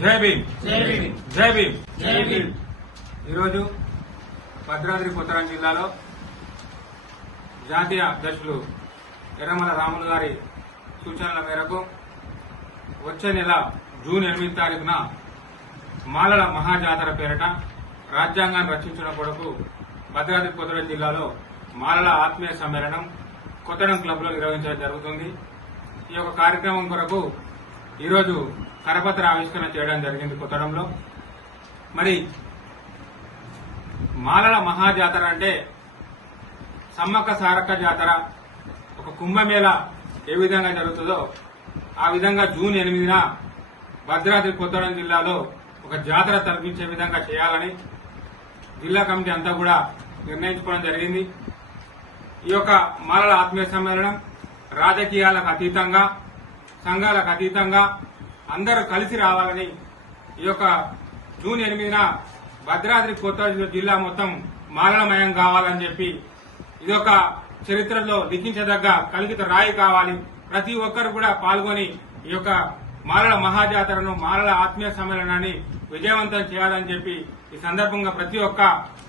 జై భీమ్ జై భీమ్ జై భీమ్ జై భీమ్. ఈరోజు భద్రాద్రి కొత్తగూడెం జిల్లాలో జాతీయ అధ్యక్షులు ఎర్రమల రాములు గారి సూచనల మేరకు వచ్చే నెల జూన్ 8 తారీఖున మాలల మహాజాతర పేరిట రాజ్యాంగాన్ని రక్షించడం కొరకు భద్రాద్రి కొత్తగూడెం జిల్లాలో మాలల ఆత్మీయ సమ్మేళనం కొత్తగూడెం క్లబ్ లో నిర్వహించడం జరుగుతుంది. ఈ యొక్క కార్యక్రమం కొరకు ఈరోజు కరపత్ర ఆవిష్కరణ చేయడం జరిగింది కొత్తగూడెంలో. మరి మాలల మహాజాతర అంటే సమ్మక్క సారక్క జాతర, ఒక కుంభమేళ ఏ విధంగా జరుగుతుందో ఆ విధంగా జూన్ 8న భద్రాద్రి కొత్తగూడెం జిల్లాలో ఒక జాతర తలపించే విధంగా చేయాలని జిల్లా కమిటీ అంతా కూడా నిర్ణయించుకోవడం జరిగింది. ఈ యొక్క మాలల ఆత్మీయ సమ్మేళనం రాజకీయాలకు అతీతంగా, సంఘాలకు అతీతంగా అందరూ కలిసి రావాలని, ఈ యొక్క జూన్ 8న భద్రాద్రి కొత్తగూడెం జిల్లా మొత్తం మాలలమయం కావాలని చెప్పి ఇదొక చరిత్రలో లిఖించదగ్గ కలిగిత రాయి కావాలి. ప్రతి ఒక్కరు కూడా పాల్గొని ఈ యొక్క మాలల మహాజాతరను, మాలల ఆత్మీయ సమ్మేళనాన్ని విజయవంతం చేయాలని చెప్పి ఈ సందర్భంగా ప్రతి ఒక్క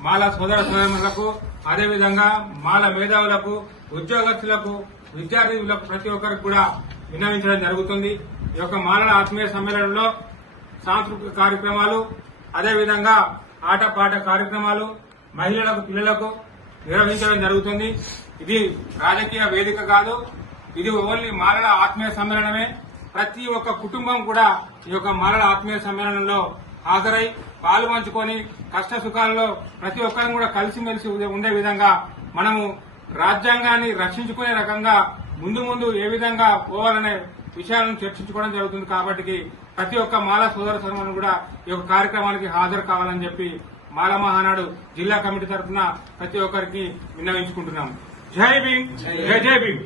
మాల సోదర సోదరులకు, అదేవిధంగా మాల మేధావులకు, ఉద్యోగస్తులకు, విద్యార్థులకు ప్రతి ఒక్కరికి కూడా విన్నవించడం జరుగుతుంది. ఈ యొక్క మాలల ఆత్మీయ సమ్మేళనంలో సాంస్కృతిక కార్యక్రమాలు, అదేవిధంగా ఆటపాట కార్యక్రమాలు మహిళలకు, పిల్లలకు నిర్వహించడం జరుగుతుంది. ఇది రాజకీయ వేదిక కాదు, ఇది ఓన్లీ మాలల ఆత్మీయ సమ్మేళనమే. ప్రతి ఒక్క కుటుంబం కూడా ఈ యొక్క మాలల ఆత్మీయ సమ్మేళనంలో హాజరై పాలుపంచుకొని కష్ట సుఖాల్లో ప్రతి ఒక్కరం కూడా కలిసిమెలిసి ఉండే విధంగా మనము రాజ్యాంగాన్ని రక్షించుకునే రకంగా ముందు ఏ విధంగా పోవాలనే విషయాలను చర్చించుకోవడం జరుగుతుంది. కాబట్టి ప్రతి ఒక్క మాల సోదర సోదరులను కూడా ఈ యొక్క కార్యక్రమానికి హాజరు కావాలని చెప్పి మాల మహానాడు జిల్లా కమిటీ తరఫున ప్రతి ఒక్కరికి విన్నవించుకుంటున్నాం. జై భీమ్, జై జై భీమ్.